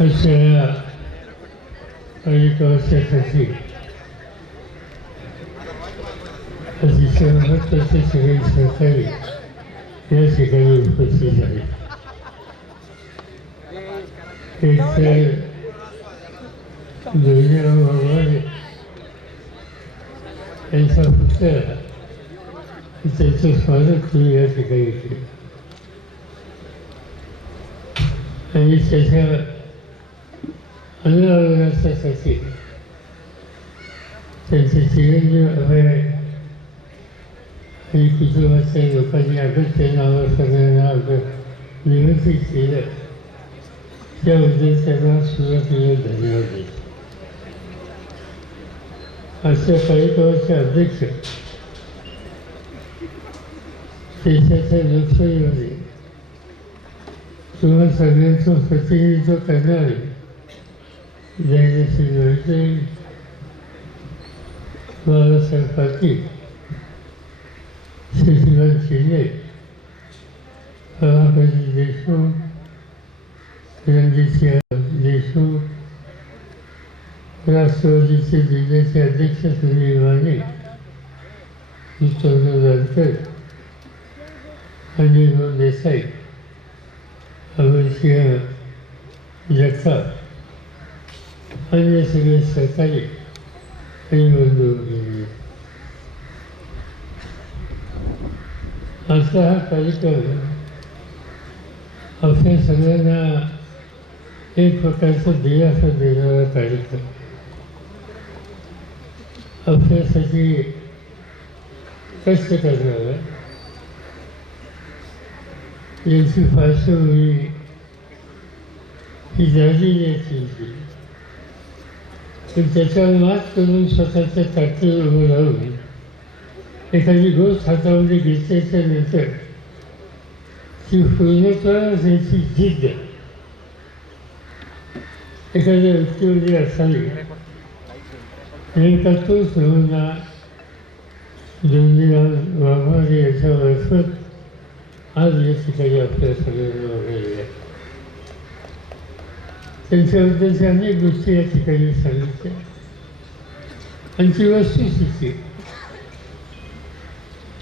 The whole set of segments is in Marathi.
अशा अनेक वर्षासाठी अतिशय महत्त्वाचे सगळे सहकारी या ठिकाणी उपस्थित आहेत. एक तर ज्योतिराव भगवाने यांचा पुतळा त्यांचं स्वागत तुम्ही या ठिकाणी केलं आणि त्याच्या अनावरणासाठी त्यांचे चिरंजीव अभय आणि कुटुंबाच्या लोकांनी अगत्य नावं सगळ्यांना निमंत्रित केलं त्याबद्दल त्यांना सुरुवातीला धन्यवाद देतो. आजच्या कार्यक्रमाचे अध्यक्ष देशाच्या लोकशाहीमध्ये तुम्हा सगळ्यांचं प्रतिनिधित्व करणारे जयश्री लोणचे, बाळासाहेब पाटील, शशिकांत शिंदे, प्रभाकरजी देशमुख, रणजितसिंह देशमुख, राष्ट्रवादीचे जिल्ह्याचे अध्यक्ष सुनील माने, विष्णू जानकर, अनिल देसाई, अमरसिंह जगताप, अन्य सगळे सहकारी आणि बंधू भगिनी, आजचा हा कार्यक्रम आपल्या सगळ्यांना एक प्रकारचा दिलासा देणारा कार्यक्रम. आपल्यासाठी कष्ट करणारा, यांची पार्श्वभूमी ही दारिद्र्याची होती, पण त्याच्यावर मात करून स्वतःच्या ताकदीवर उभं राहून एखादी गोष्ट हातामध्ये घेतल्याच्या नंतर ती पूर्णत्वास याची जिद्द एखाद्या व्यक्तीमध्ये असावी. नेमका तोच नमुना ज्योतिराव वाघमारे याच्यामार्फत आज या ठिकाणी आपल्या सगळ्यांना बघायला. त्यांच्याबद्दलच्या अनेक गोष्टी या ठिकाणी सांगितल्या आणि ती वस्तुस्थिती.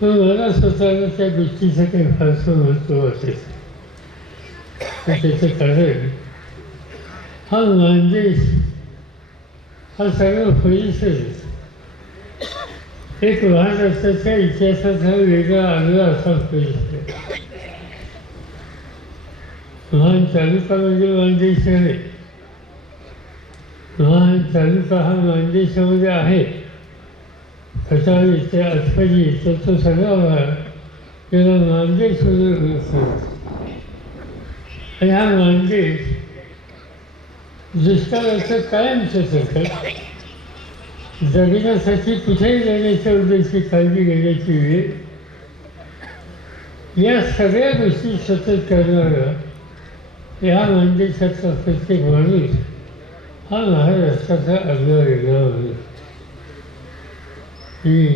पण मला स्वतःला त्या गोष्टीचं काही फारसं महत्त्व वाटायचं. तर त्याचं कारण हा मानदेश हा सगळा परिसर एक महाराष्ट्राच्या इतिहासाचा वेगळा आगळा असा परिसर. महान तालुका म्हणजे मानदेश आहे. महान तालुका हा मानदेशामध्ये आहे. खटाव त्या अठवडी तो सगळा भाग त्याला मानदेश म्हणून ओळखतात. आणि हा मानदेश दुष्काळाचं कायमचं संकट जगण्यासाठी कुठेही जाण्याच्या उद्देशी काळजी घेण्याची वेळ या सगळ्या गोष्टी सतत करणारा या मानदेशाचा प्रत्येक माणूस हा महाराष्ट्राचा आगळा वेगळा माणूस. मी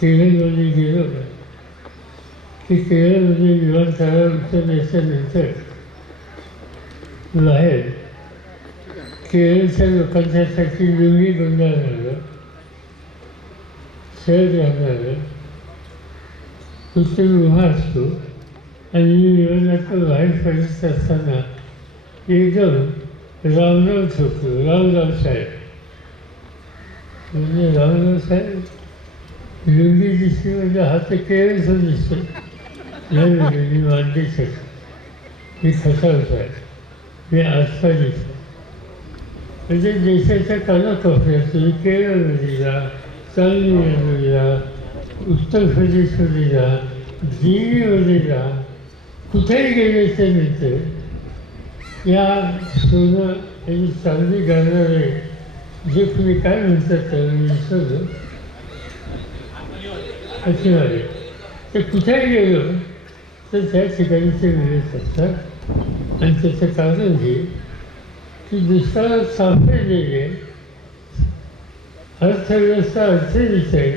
केरळमध्ये गेलो की केरळमध्ये विमानतळावर उतरल्याच्या नंतर बाहेर केरळच्या लोकांच्यासाठी लुंगी बंधारणारं शर्ट घालणारं उत्तम उभा असतो आणि मी विमानातून बाहेर पडत असताना एकदम रामराव ठोकतो. रामराव साहेब म्हणजे रामराव साहेब लुंगी दिसली म्हणजे हात केरळचं दिसतो. नाही मी मानदेशाचा, मी खटाव साहेब, मी आसपा दिसतो. म्हणजे देशाच्या कानाकोपऱ्यात तुम्ही केरळमध्ये जा, तामिळनाडूमध्ये जा, उत्तर प्रदेशमध्ये जा, दिल्लीमध्ये जा, कुठेही गेल्याच्या नंतर या सोनं आणि चांदी घालणारे जे तुम्ही काय म्हणतात त्याला मी विसरलो असे झाले. ते कुठेही गेलो तर त्या ठिकाणी ते मिळत असतात. आणि त्याचं कारण हे की दुष्काळात सापडलेले अर्थव्यवस्था अडचणीत आहे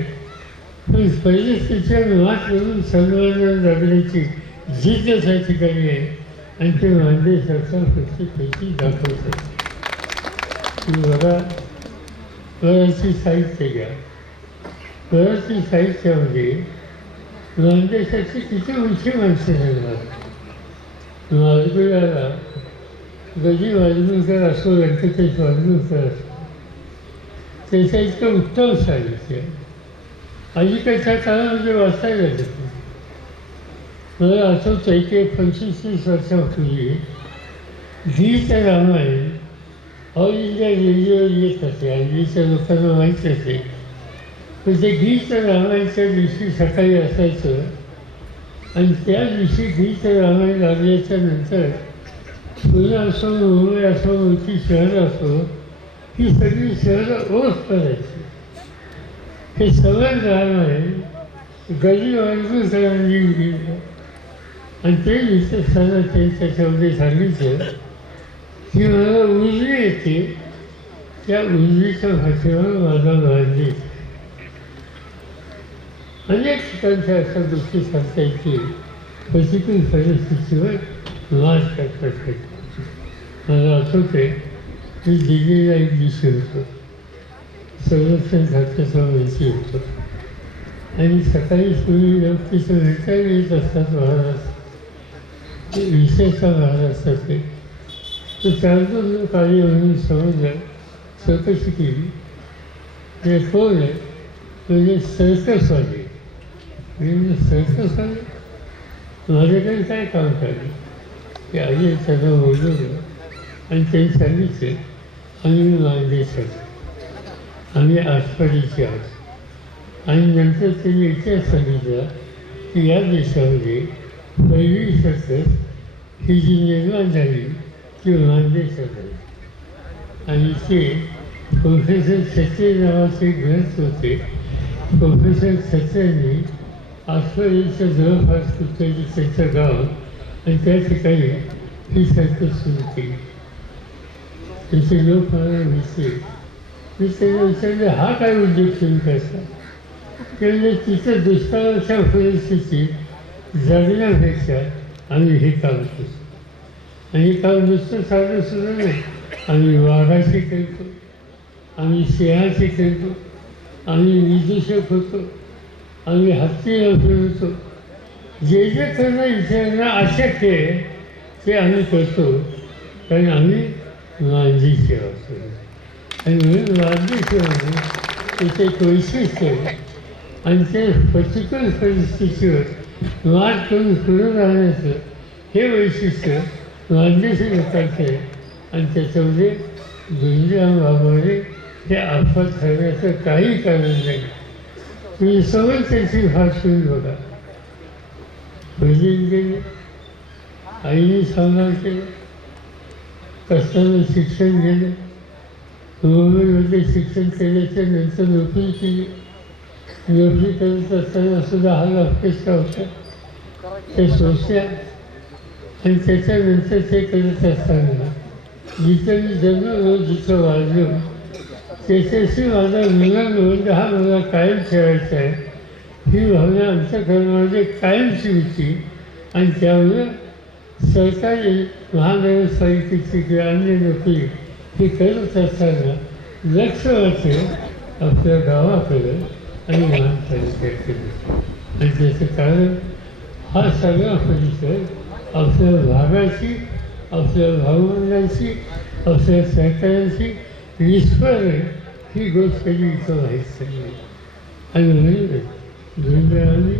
पण परिस्थितीच्या मात करून सर्वांना जगण्याची जिद्द त्या ठिकाणी आहे आणि ते मानदेय सरकार पैकी दाखवतात की बघा बऱ्याचशी साहित्य घ्या. बऱ्याचशी साहित्यामध्ये मानदेशाची किती उंची माणसं जगणार. वाजपेयीला गजी वाजपेयीकर असो व्यंकटेश वाजपेयीकर असो त्याचं इतकं उत्तम साहित्य अलीकडच्या काळामध्ये वाचायला जातं. मला आठवतं की 25-30 वर्षापूर्वी गीत रामायण ऑल इंडिया रेडिओ येत असे हल्लीच्या लोकांना माहीत असे. पण ते गीत रामायणच्या दिवशी सकाळी असायचं आणि त्या दिवशी गीत रामायण लागल्याच्या नंतर पुणे असो मुंबई असो मोठी शहरं असो ही सगळी शहरं ओस करायची. हे सगळं रामायण गजी वाजपेयीकरांनी लिहिलं आणि ते लिहिताना ते त्याच्यामध्ये सांगितलं की मला उजवी येते त्या उजवीच्या भाषेवर माझा मानदेश. अनेक ठिकाणच्या अशा गोष्टी सांगता येतील प्रतिकूल परिस्थितीवर मात करतात. मला आठवते मी दिल्लीला एक दिवशी होतो. संरक्षण खात्याचा मंत्री होतो आणि सकाळी तुम्ही व्यक्तीचं भेटायला येत असतात महाराष्ट्र विशेषतः महाराष्ट्राचे. तर 4-2 लोक आले म्हणून समजलं चौकशी केली. ते कोण आहे म्हणजे सर्कसवाले. म्हणजे सर्कसवाले माझ्याकडे काय काम काढलं ते आधी त्यांना बोलवलं आणि त्यांनी सांगितलं आम्ही मानदेशात आम्ही आसपाडीचे आहोत. आणि नंतर त्यांनी इतिहास सांगितला की या देशामध्ये पहिली सर्कस ही जी निर्माण झाली ती मानदेशात झाली. आणि ते प्रोफेसर छत्रे नावाचे ग्रंथ होते. प्रोफेसर छत्र्यांनी आसपाडीच्या जवळपास कुठेतरी त्यांचं गाव आणि त्या ठिकाणी ही सर्कस सुरू केली. त्याचे लोक मला भेटले. मी त्यांना विचारले हा काय उद्योग सुरू करता. ते म्हणजे तिथं दुष्काळाच्या परिस्थितीत जगण्यापेक्षा आम्ही हे काम करतो. आणि हे काम नुसतं साधं सुद्धा नाही. आम्ही वाघाशी खेळतो, आम्ही सिंहाशी खेळतो, आम्ही विदूषक होतो, आम्ही हत्तीला फिरवतो. जे जे करणं इतरांना अशक्य आहे ते आम्ही करतो कारण आम्ही मानवी सेवा करतो. आणि म्हणून मानवी सेवाने त्याचे एक वैशिष्ट्य आहे आणि ते प्रतिकूल परिस्थितीवर मात करून पुढे राहण्याचं हे वैशिष्ट्य मानदेशी लोकांचं आहे. आणि त्याच्यामध्ये दुनिया बाबाने हे आफत ठरण्याचं काही कारण नाही. तुम्ही समज त्याची भाषण बघा. वडील गेले, आईने सांभाळ केलं, कष्टानं शिक्षण गेलं, मुंबईमध्ये शिक्षण केल्याच्या नंतर नोकरी केली. नोकरी करत असताना सुद्धा हा अपेक्षा होता ते सोसल्या. आणि त्याच्यानंतर ते करत असताना जिथं मी जन्मलो जिथं वाढलो त्याच्याशी माझा विनोद म्हणजे हा मला कायम ठेवायचा आहे ही भावना अंतःकरणामध्ये कायमची होती. आणि त्यामुळं सरकारी महानगरपालिकेची किंवा अन्य नोकरी ही करत असताना लक्ष वाटतं आपल्या गावाकडं आणि महानगरपालिकेकडे. आणि त्याचं कारण हा सगळा परिसर आपल्या भागाची, आपल्या भावंडांची, आपल्या सहकार्यांची विस्पर ही गोष्ट कधी इथं व्हायच नाही. आणि म्हणून दुर्दैवाने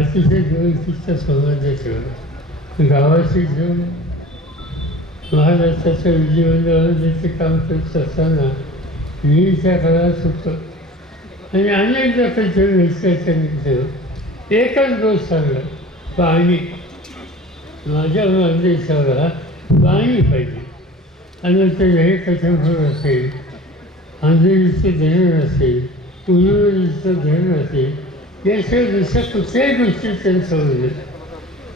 अतिशय जवळकीचा संबंध ठेवला. गावाची घेऊन महाराष्ट्राच्या विधिमंडळाचे काम करत असताना मी त्या काळात होतो. आणि अनेकदा त्याच्या व्यक्तीच्यानंतर एकच गोष्ट सांगला पाणी. माझ्या मानदेशाला पाणी पाहिजे. आणि नंतर हे कथाभर असेल, आंधळीचं धरण असेल, उर्वरीचं धरण असेल, याशिवाय दुसऱ्या कुठल्याही गोष्टी त्यांचं होतं.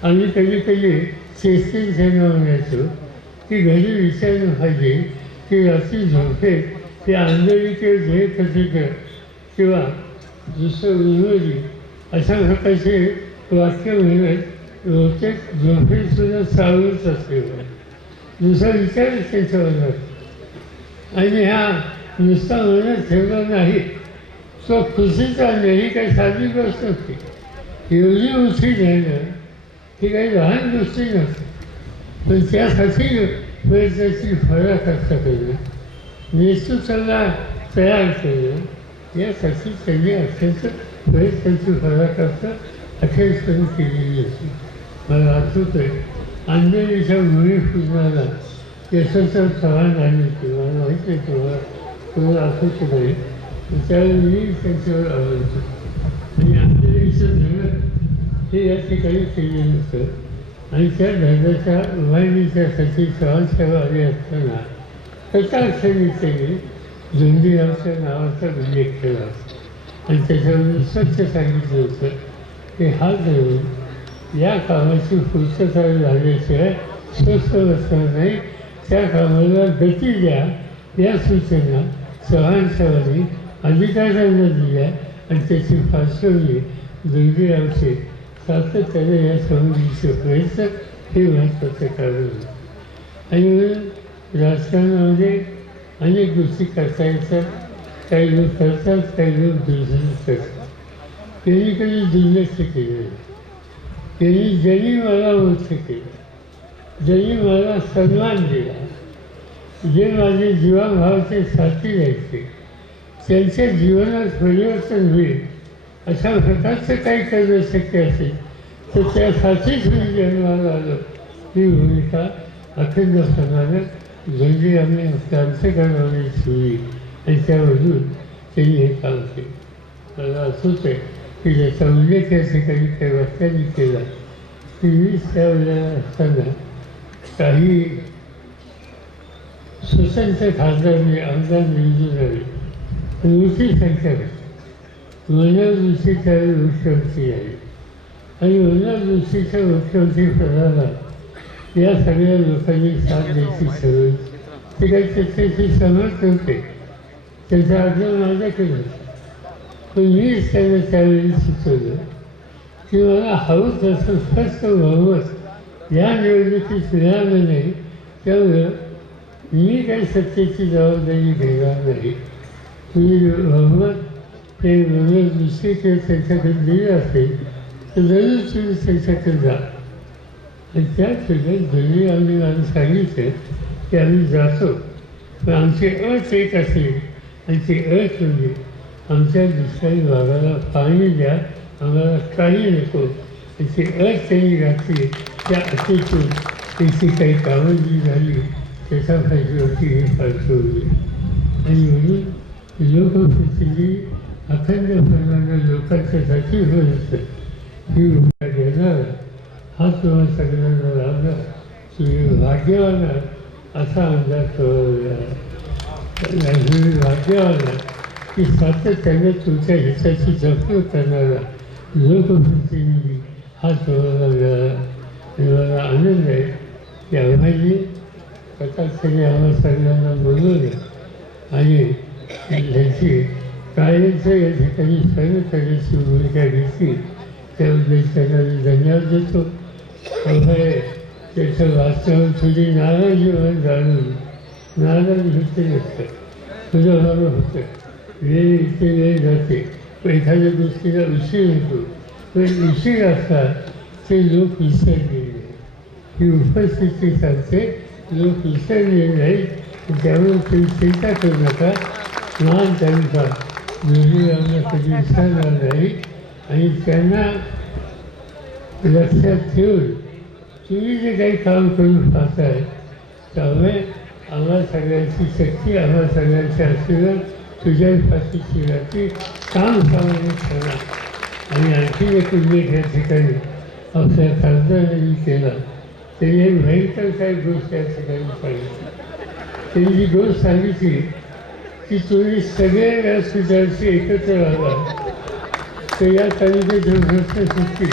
आम्ही कधी कधी चेस्टिन त्यांना म्हणायचो की घरी विचारलं पाहिजे की रात्री झोपेत ते आंधळी किंवा ध्येय कथिकर किंवा दुसरं इंग्रजी अशा प्रकारचे वाक्य म्हणत बहुतेक झोपेसुद्धा सावरच असते दुसरा विचारच त्यांच्या मनात आणि ह्या नुसता मनात ठेवला नाही तो खुशीचा नाही काही साधी गोष्ट नसते एवढी मोठी झालं ही काही लहान गोष्टी नसते पण त्यासाठी प्रयत्नाची फरक असता करणं नेतृत्वाला तयार करणं यासाठी त्यांनी अत्यंत प्रयत्नाची फरक असतं अखेरपर्यंत केलेली असते मला आठवतं आहे आंधळीच्या भूमिपूजनाला यशस्वी चव्हाण आली होती मला माहीत नाही तुम्हाला आठवतं नाही त्यावेळी मी त्यांच्यावर आवडतो आणि आंधळीचं धरण हे या ठिकाणी केलेलं होतं आणि त्या धरणाच्या उभारणीच्यासाठी चव्हाणसाहेब आले असताना कथाक्षणी त्यांनी झोंडीरावच्या नावाचा उल्लेख केला आणि त्याच्यावर स्वच्छ सांगितलं होतं की हा धरून या कामाची पूर्तता झाल्याशिवाय स्वस्त बसणार नाही त्या कामाला गती द्या या सूचना चव्हाणसाहेबांनी अधिकाऱ्यांना दिल्या आणि त्याची पार्श्वभूमी झोंडीरावचे सातत्याने या संबंधीचे प्रयत्न हे महत्त्वाचं कारण होतं आणि म्हणून राजकारणामध्ये अनेक गोष्टी करता येतात काही लोक करतात काही लोक दुर्लक्ष करतात त्यांनी कधी दुर्लक्ष केलं त्यांनी ज्यांनी मला मोठं केलं ज्यांनी मला सन्मान दिला जे माझे जीवाभावाचे साथी द्यायचे त्यांच्या जीवनात परिवर्तन होईल अशा प्रकारचं काही करणं शक्य असेल तर त्यासाठीच मी जन्माला आलो ही भूमिका अखंडपणानं झोंडीरावने क्रांतिकारकाने ठेवली आणि त्यामधून त्यांनी हे काम केलं मला असंच आहे की ज्याचा उल्लेख या ठिकाणी काही वाक्यांनी केला की मी त्यावेळेला असताना काही स्वतंत्र खासदार आमदार निवडून आले मोठी संख्या होती मनोहर जोशी त्यावेळी मुख्यमंत्री झाले आणि मनोहर जोशीच्या मुख्यमंत्री पदाला या सगळ्या लोकांनी साथ द्यायची सवय ते काही त्याच्याशी समर्थ होते त्याचा आग्रह माझ्याकडे होता पण मीच त्यांना त्यावेळी सुचवलं की मला हवं तसं स्पष्ट बहुमत या निवडणुकीत मिळालं नाही त्यामुळं मी काही सत्तेची जबाबदारी घेणार नाही तुम्ही बहुमत ते मनोहर जोशी किंवा त्यांच्याकडे दिलं असेल तर जरूर तुम्ही त्यांच्याकडे जा आणि त्याच वेळेस दोन्ही आम्ही मला सांगितलं की आम्ही जातो पण आमची अट एक असेल आणि ती अट म्हणजे आमच्या दुसऱ्या भागाला पाणी द्या आम्हाला काही नको त्याची अट त्यांनी घातली त्या अटीतून त्याची काही कामं जी झाली त्याच्या फायद्यावरती हे पाठवली आणि म्हणून लोकप्रतिनिधी अखंडपणानं लोकांच्यासाठी होत असतं ही भूमिका घेणार हा तुम्हाला सगळ्यांना लाभला तुम्ही भाग्यवान असा अंदाज तुम्ही भाग्यवान की सातत्याने तुमच्या हिताची जपणूक करणारा लोकप्रतिनिधी हा तुम्हाला मिळाला आणि मला आनंद आहे की आम्हाही कथाक्षणी आम्हा सगळ्यांना बोलवलं आणि ह्याची कायमचं या ठिकाणी सर्व करण्याची भूमिका घेतली त्याबद्दल त्यांना मी धन्यवाद देतो अभय त्याचं वास्तव तुझी नाराजी मन जाणून नाराज होते नसतं तुझं बरोबर होतं वेळ इथे वेळ जाते पण एखाद्या गोष्टीला उशीर होतो पण उशीर असतात ते लोक विसरलेले ही उपस्थिती सांगते लोक विसरलेले नाहीत त्यामुळे तुम्ही चिंता करू नका मान त्यांचा जोडीरावना कधी विसरणार नाही आणि त्यांना लक्षात ठेवून तुम्ही जे काही काम करून पाहताय त्यामुळे आम्हा सगळ्यांची शक्ती आम्हा सगळ्यांचे आशीर्वाद तुझ्या पाठीशी राहते काम सामान्य करणार आणि आणखी एक उल्लेख या ठिकाणी आपल्या खासदारांनी केला त्यांनी एक भयंकर काही गोष्ट या ठिकाणी सांगितली त्यांनी जी गोष्ट सांगितली की तुम्ही सगळे व्यासपीठांशी एकत्र राहा तर या तालुक्याची गोष्ट सुटली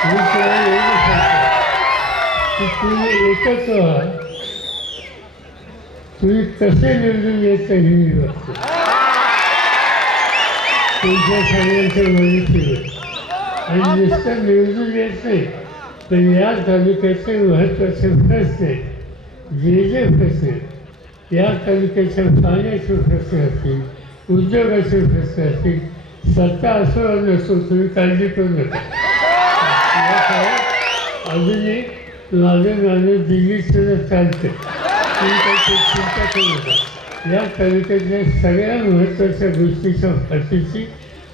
मी तुम्हाला एवढं सांगतो की तुम्ही एकत्र व्हा तुम्ही कसे निवडून येतं ही मी बघतो तुमच्या सगळ्यांचं मदतीवर आणि नुसतं निवडून येत नाही पण या तालुक्याचे महत्त्वाचे प्रश्न जे प्रश्न या तालुक्याच्या पाण्याचे प्रश्न असतील उद्योगाचे प्रश्न असतील सत्ता असो नसो तुम्ही काळजी करू नका या काळात अजूनही माझं माणूस दिल्लीसुद्धा चालतं तुम्ही काही चिंता करू नका या तालुक्यातल्या सगळ्या महत्त्वाच्या गोष्टीच्या फाशीची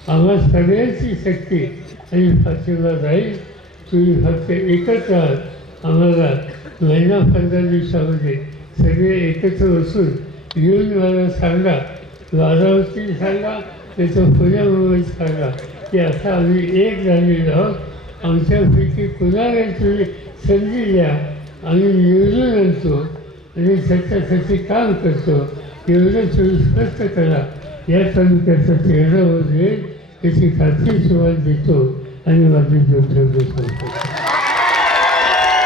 आम्हा सगळ्यांची शक्ती आणि आशीर्वाद राहील तुम्ही फक्त एकत्र आहात आम्हाला महिना 15 दिवसामध्ये सगळे एकत्र बसून येऊन मला सांगा वारावती सांगा त्याचं पुण्या मुंबईत सांगा की असं आम्ही एक झालेलो आहोत आमच्यापैकी कुणाला तुम्ही संधी द्या आम्ही निवडून आणतो आणि त्याच्यासाठी काम करतो एवढं तुम्ही स्पष्ट करा या तालुक्याचा चेहरा होईल याची खात्री तुम्हाला देतो आणि माझी जोडतो